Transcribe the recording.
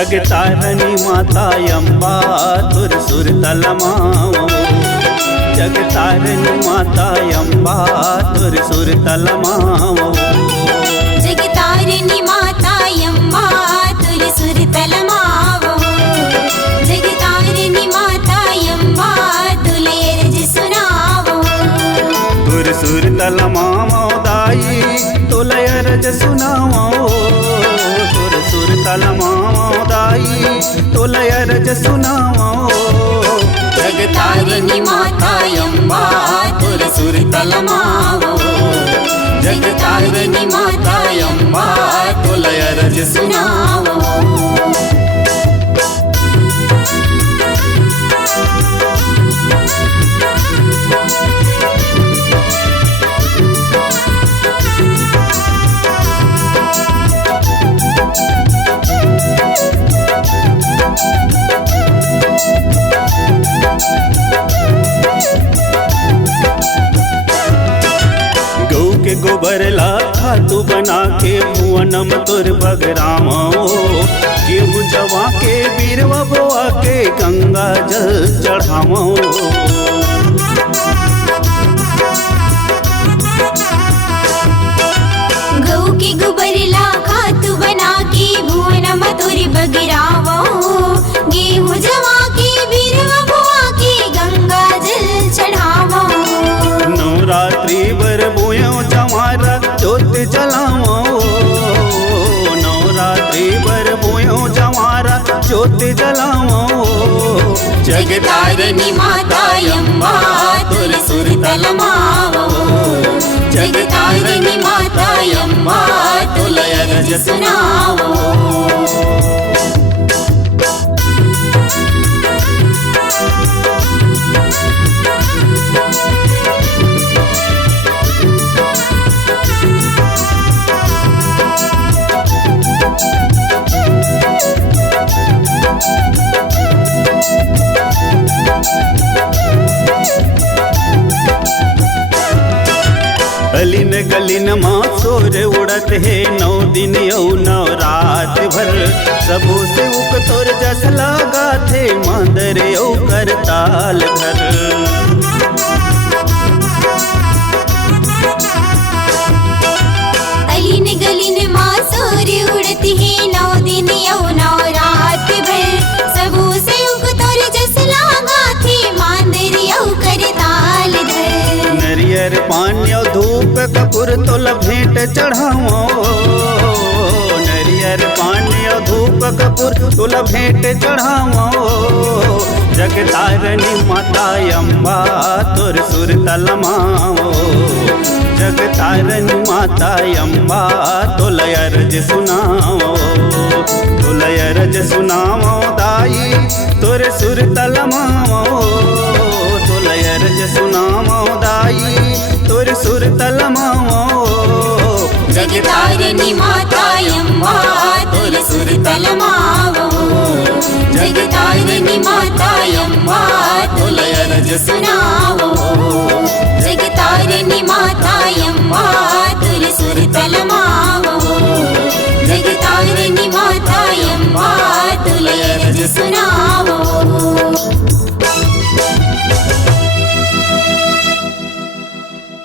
जगतारणी माता अम्बा तुर सुर तलमाओ। जगतारणी माता अम्बा तुर सुर तलमाओ। जगतारिणी माता अम्बा तुर सुर तलमाओ। जगतारिणी माता अम्बा तुले अर्ज सुनावो। तुर सुर तलमाओ दाई तुले अर्ज सुनाओ। तुर सुर तलमाओ दाई तुले अर्ज सुनाओ। जगतारिणी माता अम्बा तुर सुर तलमाओ। जगतारिणी माता अम्बा तुले अर्ज सुनावो। गऊ के गोबर ला खातू बना के भुवनम तुर बगरामो। गेहूँ जवा के बीरवा बोआ के गंगा जल चढ़ावो। गऊ के गोबर ला खातू बना के भुवनम तुर बगरावो। गेहूँ जवा के बीरवा बोआ के गंगा जल चढ़ावो। नवरात्रि बर बोयो जमारा जोत जलाओ। नवरात्रि बर बोयो जमारा जोत जलाओ। जगतारिणी माता अम्बा तुर सुर तलमाओ। जगतारिणी माता अम्बा तुले अर्ज सुनावो। गलिन गलिन माँ सोर उड़त है। 9 दिन यौ 9 रात भर सबो से उक तोर जस लागा थे। मांदर यौ कर ताल घर। गलिन गलिन माँ सोर उड़त है। 9 दिन यौ 9 रात भर सबो से उक तोर जस लागा थे। मांदर यौ कर ताल धर। नरियर पान्यो धूप कपूर तुल भेंट चढ़ाओ। नरियर पान्यो धूप कपूर तुल भेंट चढ़ाओ। जगतारणी माता अम्बा तुर सुर तलमाओ। जगतारणी माता अम्बा तुले अर्ज सुनाओ। तुले अर्ज सुनाओ दाई तुर सुर तलमाओ। तुले अर्ज सुनाओ दाई तुर सुर तलमाओ। जगतारिणी माता अम्बा तुर सुर तलमाओ। जगतारिणी माता अम्बा तुले अर्ज सुनावो। जगतारिणी माता अम्बा तुर सुर तलमाओ। जगतारिणी माता अम्बा तुले अर्ज सुनावो।